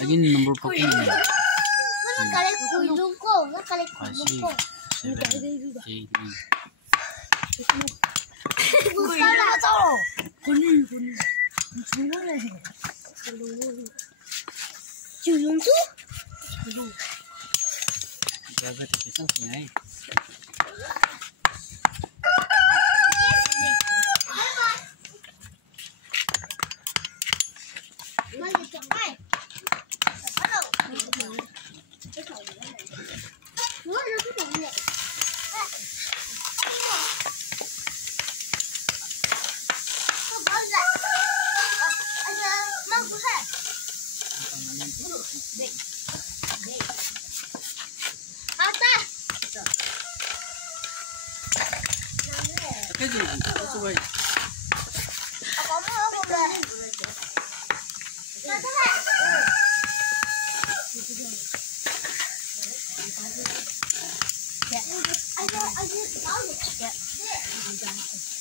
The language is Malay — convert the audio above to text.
Again, number 4 ini. Nakalik kulong ko. Nakalik kulong ko. 7, 8, 9. Buka na ito. Julong to? Grabe, isang sinay. I just found it. Yeah.